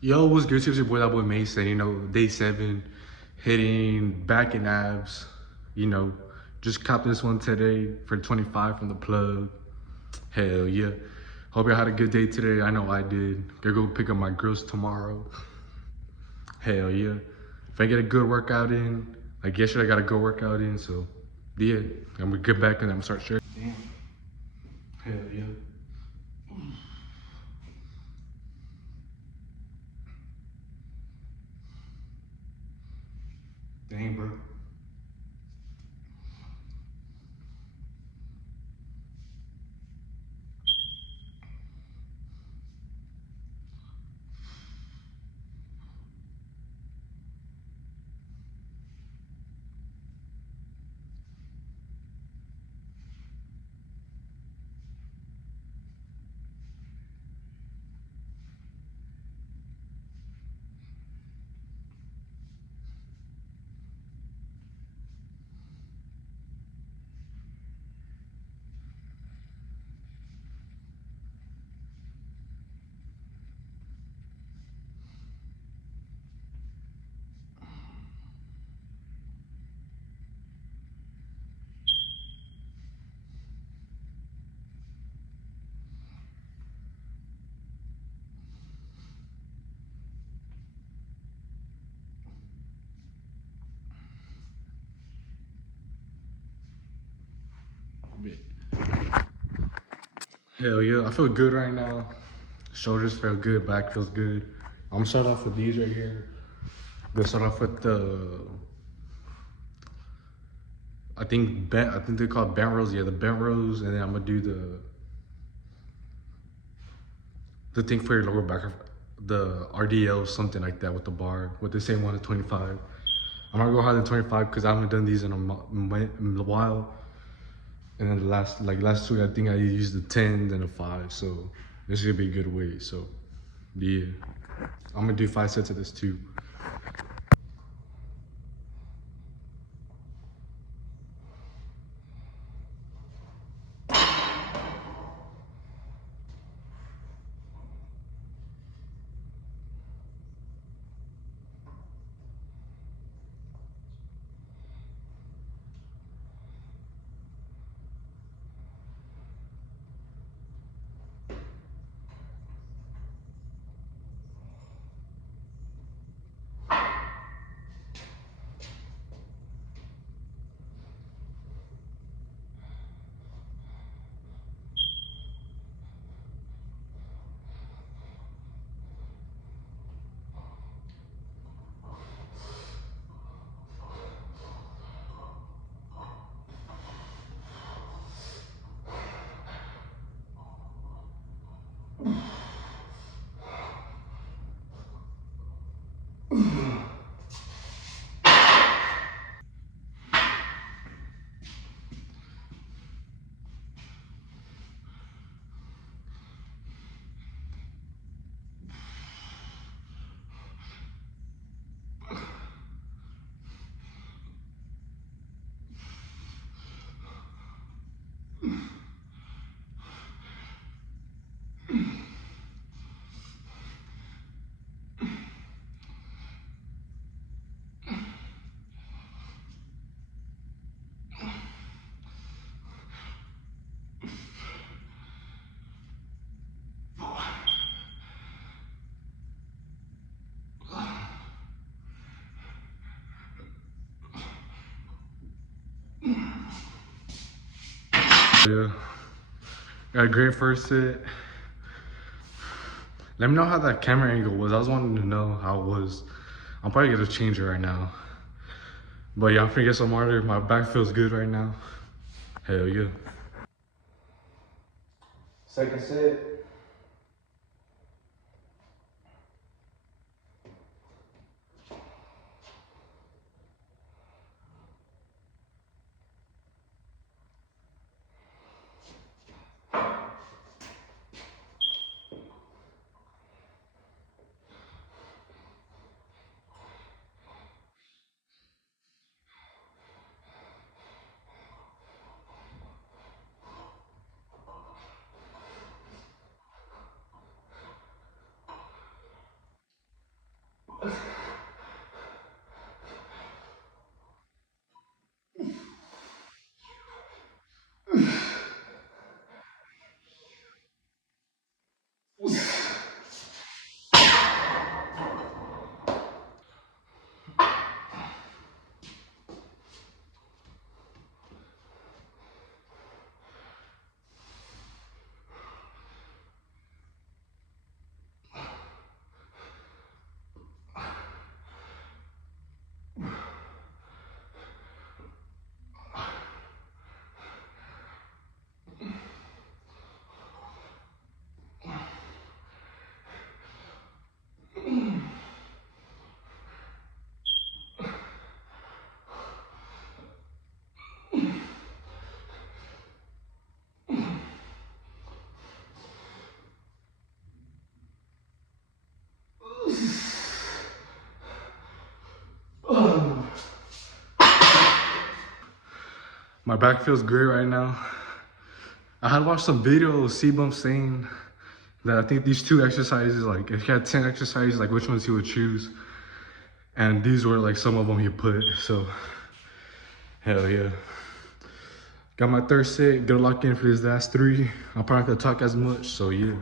Yo, what's good? It's your boy, that boy Mason. You know, day 7, hitting back and abs. You know, just copped this one today for 25 from the plug. Hell yeah. Hope y'all had a good day today. I know I did. Gonna go pick up my girls tomorrow. Hell yeah. If I get a good workout in, like yesterday I got a good workout in, so yeah. I'm gonna get back and I'm gonna start sharing. Damn. Hell yeah. Dang, bro. Hell yeah, I feel good right now. Shoulders feel good, back feels good. I'm gonna start off with these right here. I'm gonna start off with I think they're called bent rows. Yeah, the bent rows, and then I'm gonna do the thing for your lower back, the rdls, something like that with the bar, with the same one at 25. I'm gonna go higher than 25 because I haven't done these in a while. And then the last 2, I think I used the 10 and a 5. So this is gonna be a good weight. So yeah, I'm gonna do 5 sets of this too. Yeah, got a great first set. Let me know how that camera angle was. I was wanting to know how it was. I'm probably gonna change it right now. But yeah, I'm gonna get some harder. My back feels good right now. Hell yeah. Second set. My back feels great right now. I had watched some video of C-Bump saying that I think these 2 exercises, like if he had 10 exercises, like which ones he would choose. And these were like some of them he put, so hell yeah. Got my 3rd set, gonna lock in for this last 3. I'm probably not gonna talk as much, so yeah.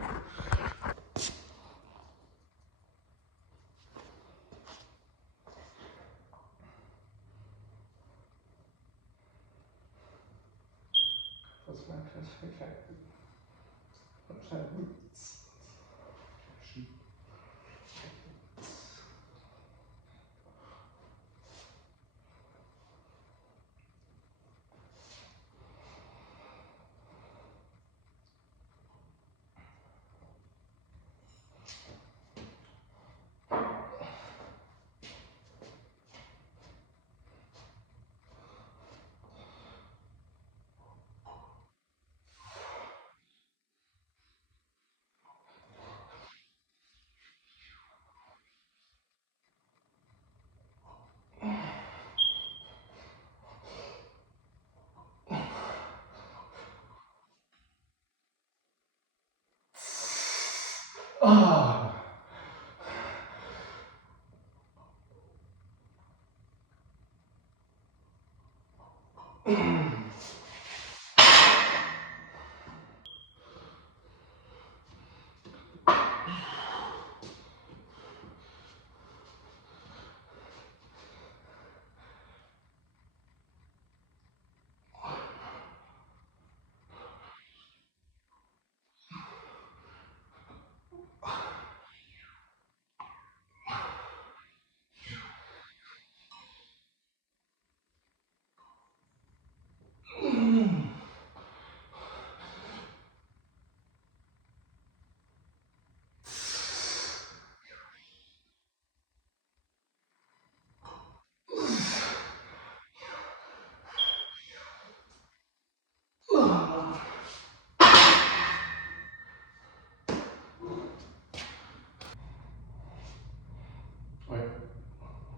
Wait.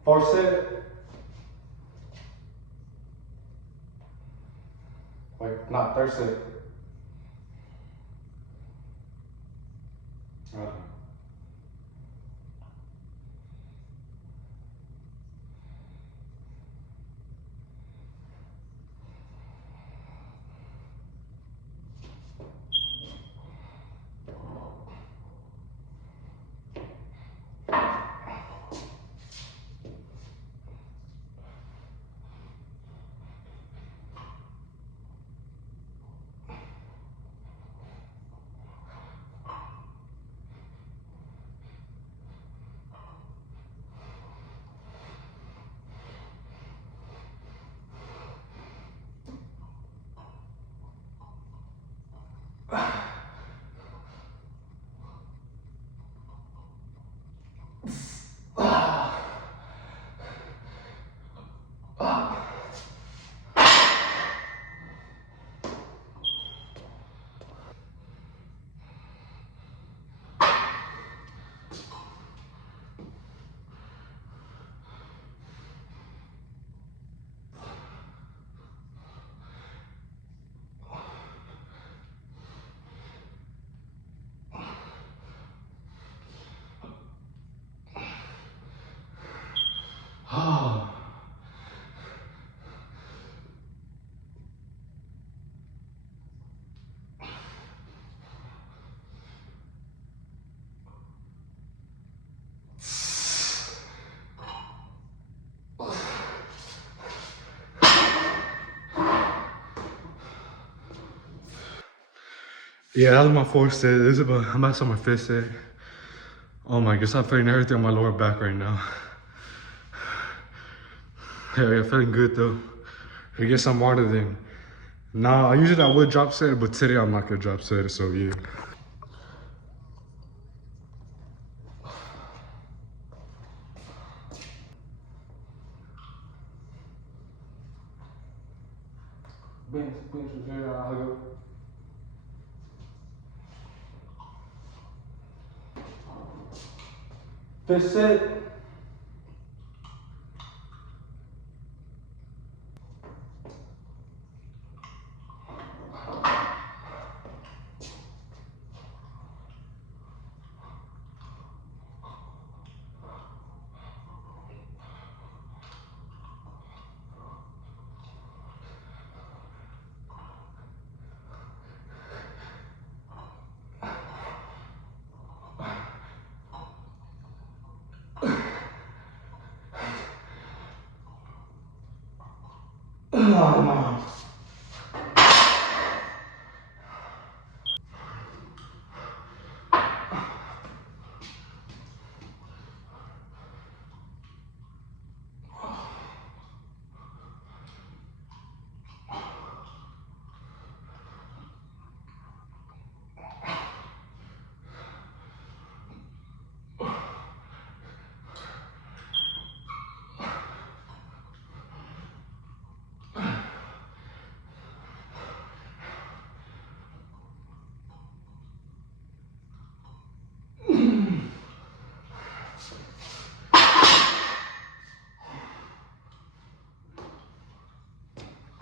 4th set. Wait, not 3rd set. Okay. Yeah, that was my fourth set. I'm about to start my fifth set. Oh my gosh, I'm feeling everything on my lower back right now. Yeah, feeling good though. I get some water then. Nah, usually I would drop set, but today I'm not gonna drop set, so yeah. Bench, I'll go. Fifth set. Oh, no.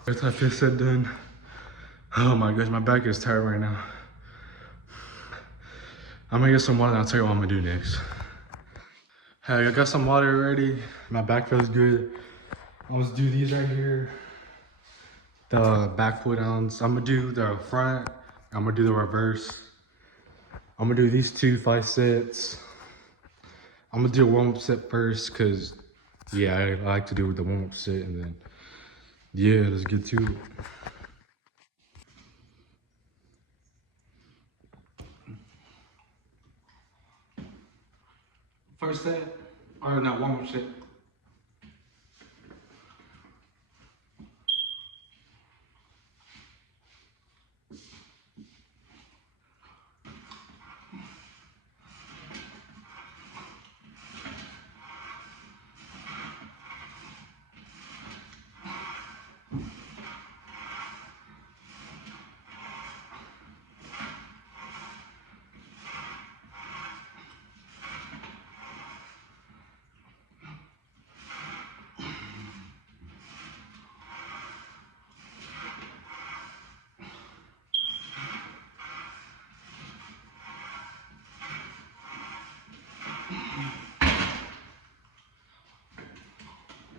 That's my fifth set done. Oh my gosh, my back is tired right now. I'm gonna get some water and I'll tell you what I'm gonna do next. Hey, I got some water already. My back feels good. I'm gonna do these right here. The back pull downs. I'm gonna do the front. I'm gonna do the reverse. I'm gonna do these 5 sets. I'm gonna do a warm-up set first because, yeah, I like to do the warm-up set and then, yeah, let's get to it. First set, or not warm-up set.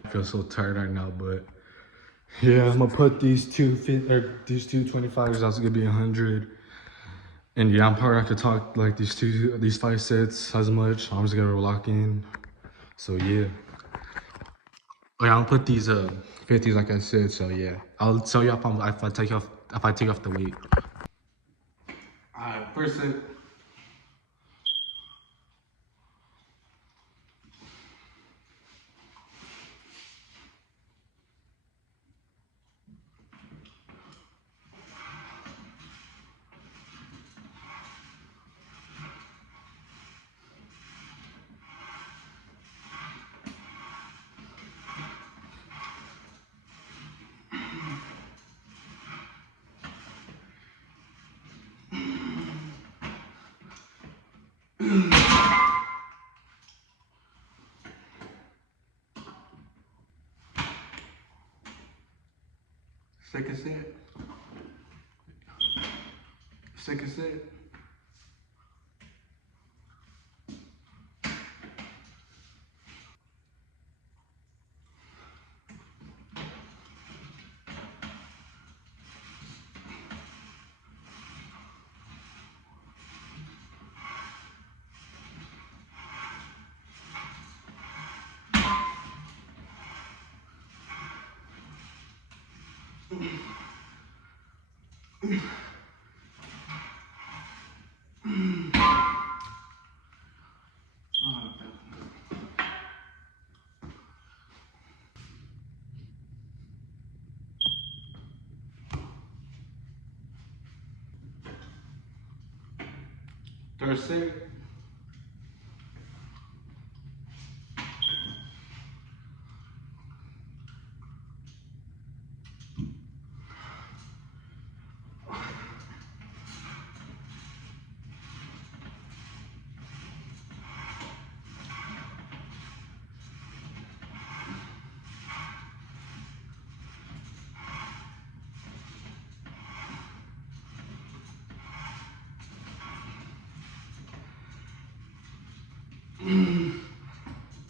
I feel so tired right now, but yeah, I'm gonna put these two 25s. That's gonna be 100. And yeah, I'm probably not gonna talk like these 5 sets as much. I'm just gonna lock in. So yeah. Oh yeah, I'll put these 50s like I said. So yeah, I'll tell you if I take off the weight. Alright, first set. Second set. Second set. First set.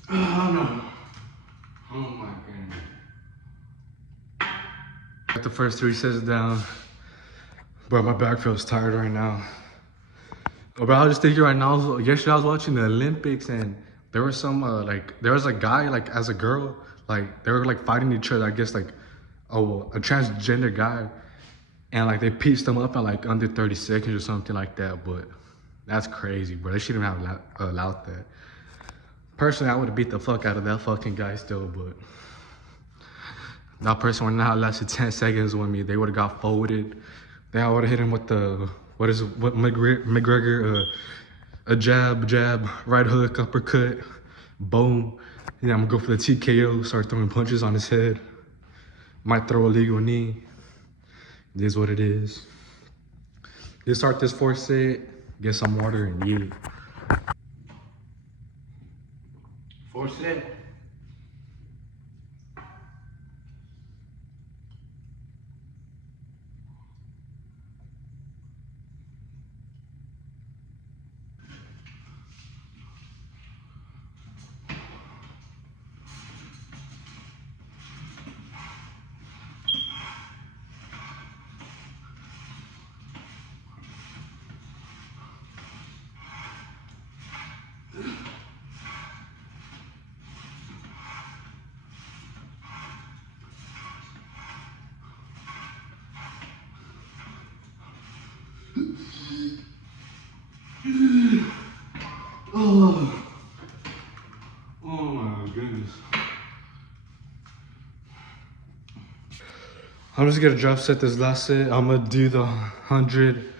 Oh no. Oh my goodness. Got the first 3 sets down. Bro, my back feels tired right now. But I was just thinking right now, yesterday I was watching the Olympics and there was some, there was a guy, like, as a girl, like, they were, like, fighting each other, I guess, like, a transgender guy. And, like, they pieced him up at, like, under 30 seconds or something like that. But that's crazy, bro. They shouldn't have allowed that. Personally, I would have beat the fuck out of that fucking guy still, but that person would not have lasted 10 seconds with me. They would have got folded. Then I would have hit him with the, what McGregor, a jab, right hook, uppercut, boom. Yeah, I'm gonna go for the TKO, start throwing punches on his head. Might throw a legal knee. It is what it is. Let's start this 4th set, get some water, and eat it. 4th set. Oh my goodness. I'm just gonna drop set this last set. I'm gonna do the 100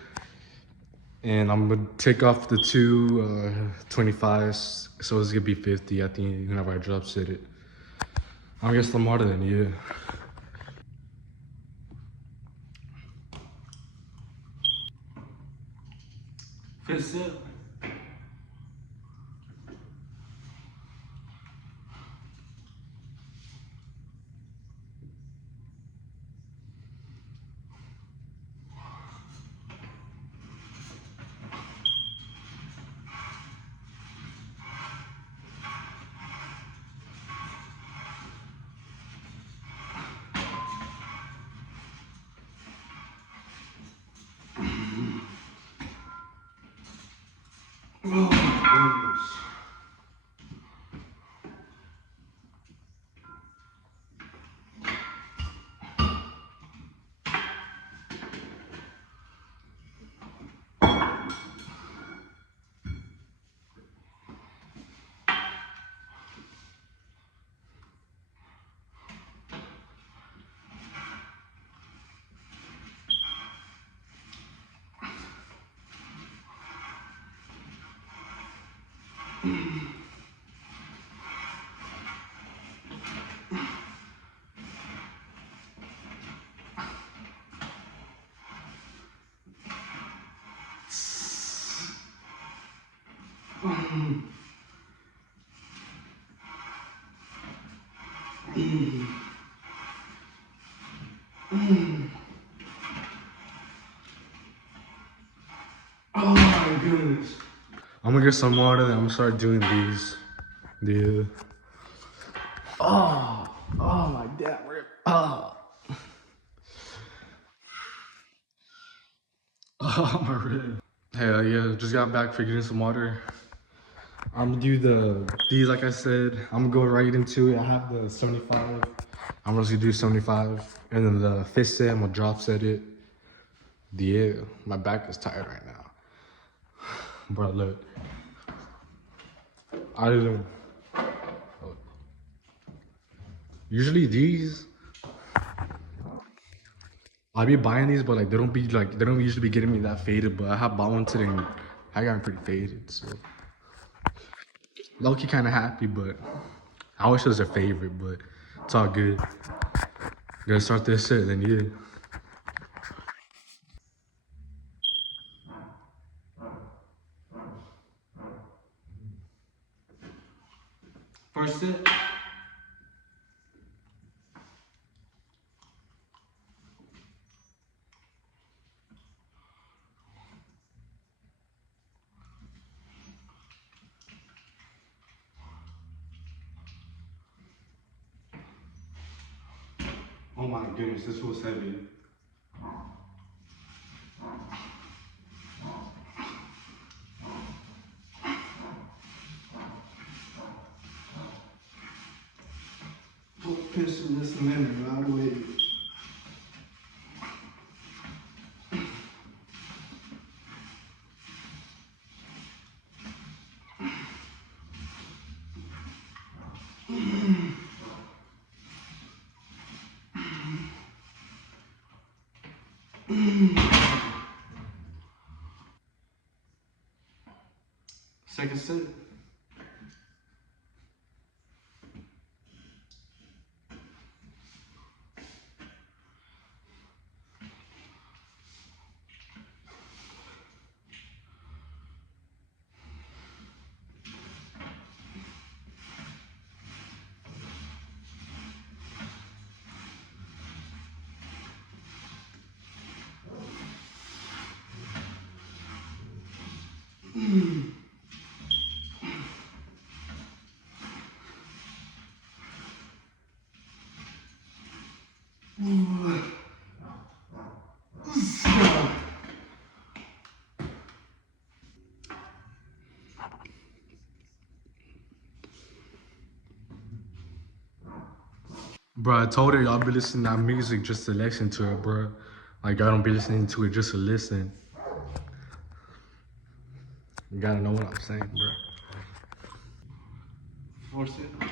and I'm gonna take off the 2 25s. So it's gonna be 50 at the end whenever I drop set it. I'm gonna get some water then, yeah. Fifth set. Oh my goodness. Oh my goodness. I'm gonna get some water and I'm gonna start doing these. Yeah. Oh my damn rib. Oh my rib. Hell yeah, just got back for getting some water. I'm gonna do these like I said. I'm gonna go right into it. I have the 75. I'm just gonna do 75. And then the 5th set, I'm gonna drop set it. Yeah, my back is tired right now. Bro, look. I didn't. Usually these, I be buying these, but like they don't usually be getting me that faded. But I have bought one today. I got pretty faded, so low-key kind of happy, but I wish it was a favorite, but it's all good. Gonna start this set, then yeah. First set. Oh my goodness, this was heavy. Put pistol this lemon right away. Second set. Bro, I told her y'all be listening to that music just to listen to it, bro. Like, I don't be listening to it just to listen. You gotta know what I'm saying, bro. Force it.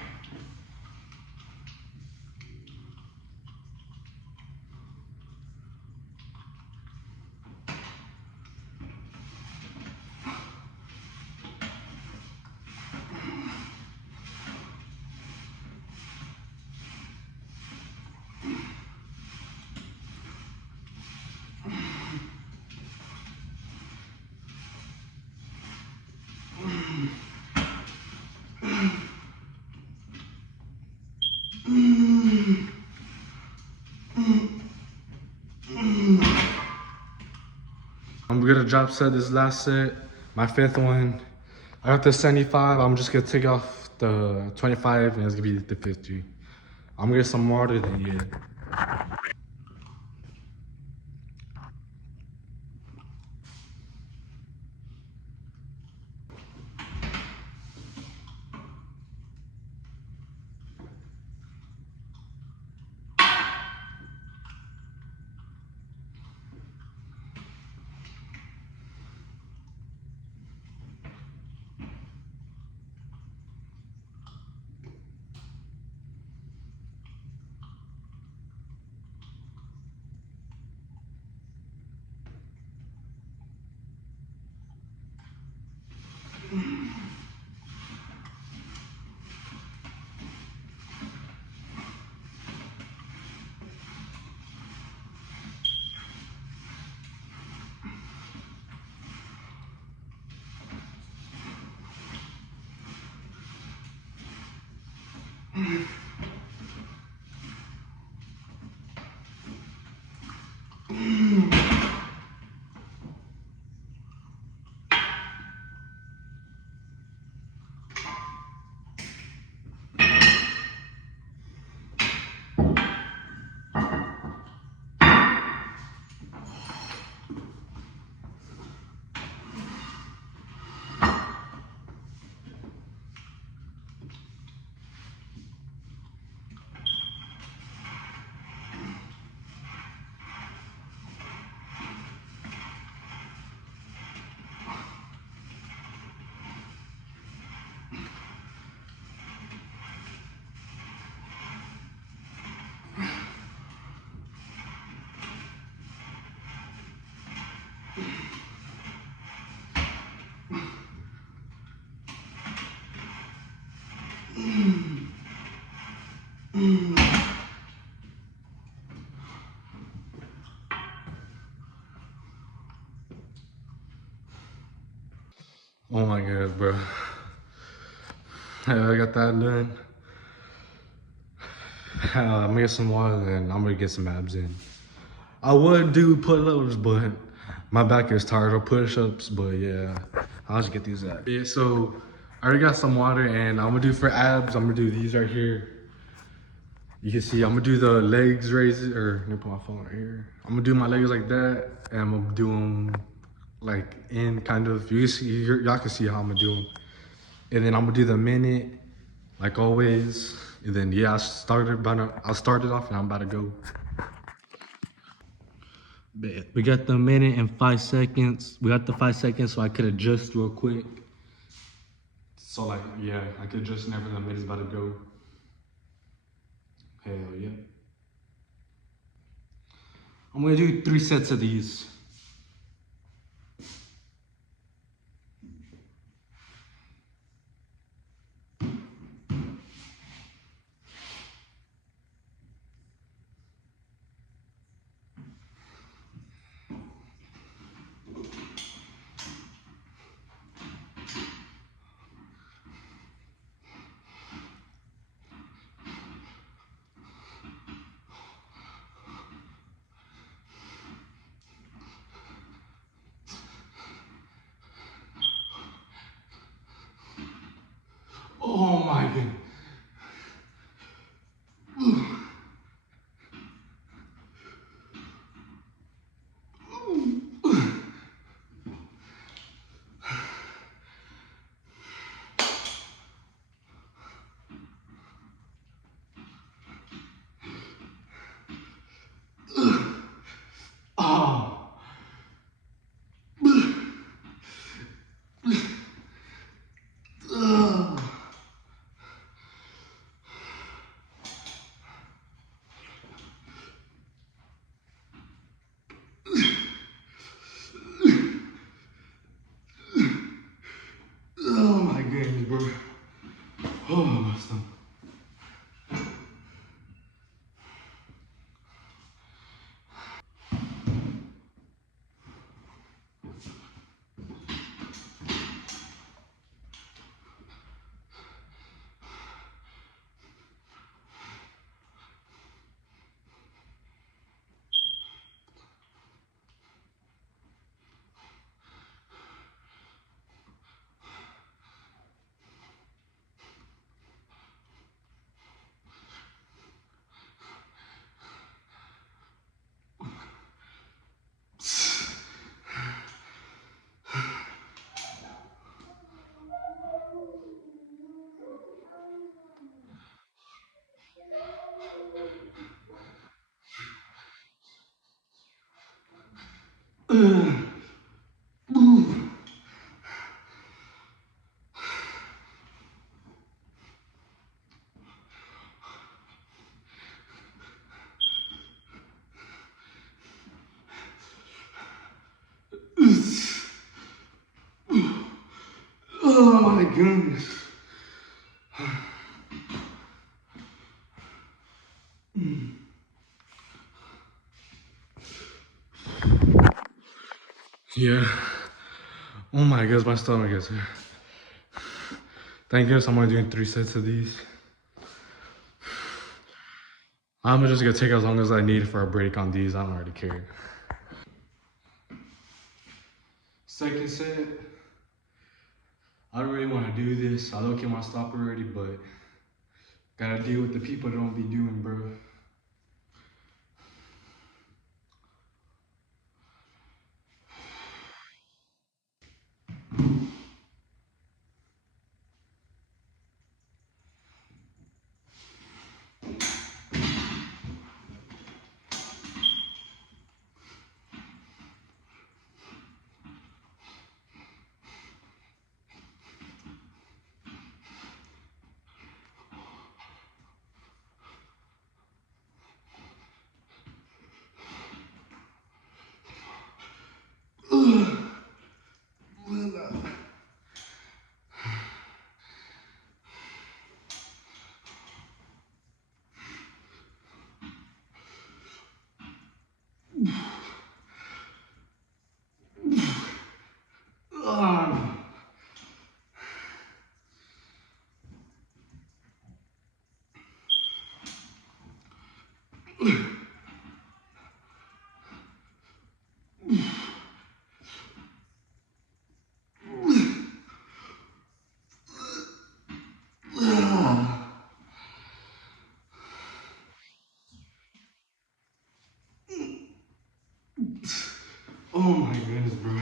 I'm gonna drop set this last set, my fifth one. I got the 75. I'm just gonna take off the 25 and it's gonna be the 50. I'm gonna get some water, then yeah. Oh my god, bro. I got that done. I'm gonna get some water and I'm gonna get some abs in. I would do pull-ups, but my back is tired of push-ups, but yeah, I'll just get these abs. Yeah, so I already got some water and I'm gonna do for abs, I'm gonna do these right here. You can see I'm gonna do the legs raises, or let me put my phone right here. I'm gonna do my legs like that, and I'm gonna do them like in kind of, you can see, y'all can see how I'm gonna do them. And then I'm gonna do the minute, like always. And then yeah, I started off and I'm about to go. We got the minute and 5 seconds. We got the 5 seconds so I could adjust real quick. So like, yeah, I could adjust whenever the minute's about to go. Hell yeah. I'm gonna do 3 sets of these. Oh my god. Oh. Oh my goodness, bro. Oh my stomach. Oh my goodness. Yeah. Oh my goodness, my stomach is here. Thank goodness I'm only doing 3 sets of these. I'm just gonna take as long as I need for a break on these. I don't really care. Second set. I don't really want to do this. I look at my stop already, but gotta deal with the people that don't be doing, bro. my goodness, bro.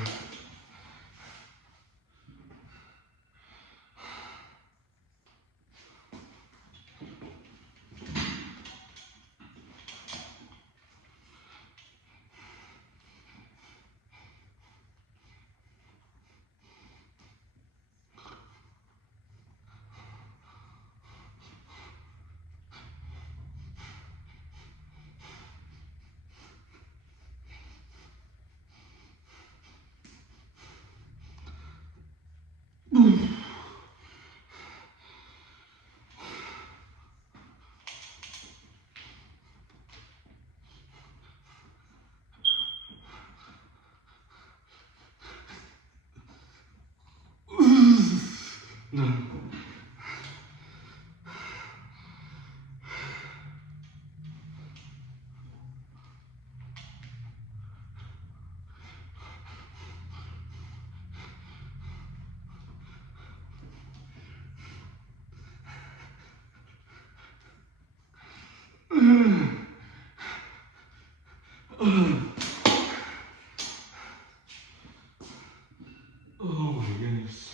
Oh my goodness.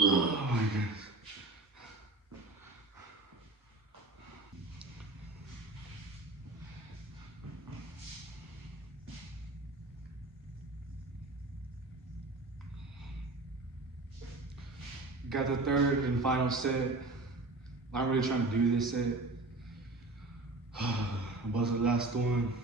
Oh my goodness. Got the third and final set. Not really trying to do this set. But the last one.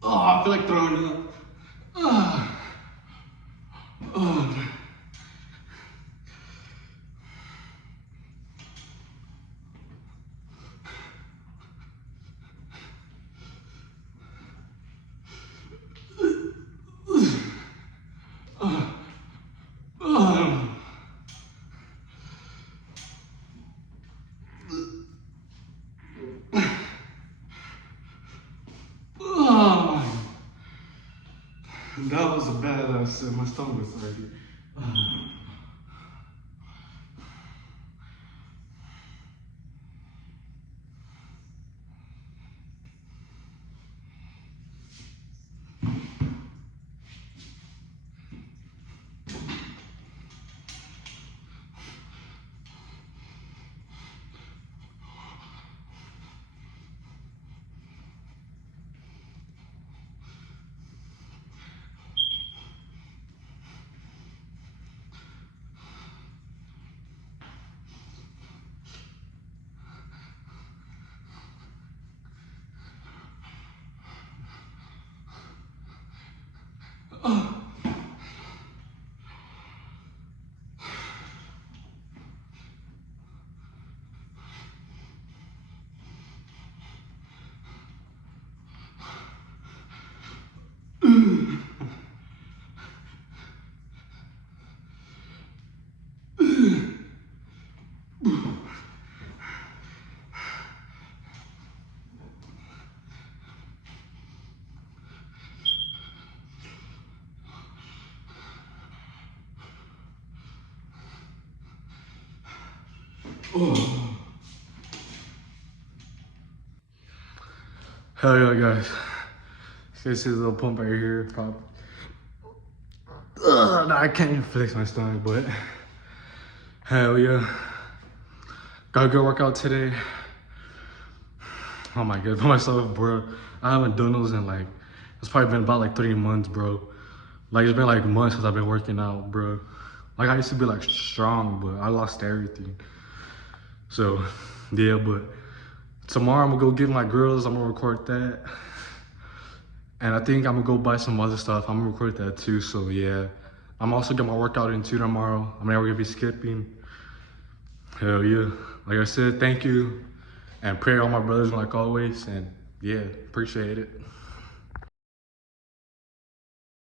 Oh, I feel like throwing up. Oh. That was a bad set. My stomach was already. Oh. Hell yeah, guys. This is a little pump right here. No, I can't even flex my stomach, but hell yeah. Got a good workout today. Oh my god, by myself, bro. I haven't done those in like, it's probably been about like 3 months, bro. Like it's been like months since I've been working out, bro. Like I used to be like strong, but I lost everything. So yeah, but tomorrow I'm gonna go get my girls, I'm gonna record that. And I think I'm gonna go buy some other stuff. I'm gonna record that too, so yeah. I'm also getting my workout in too tomorrow. I'm never gonna be skipping. Hell yeah. Like I said, thank you. And pray all my brothers like always. And yeah, appreciate it.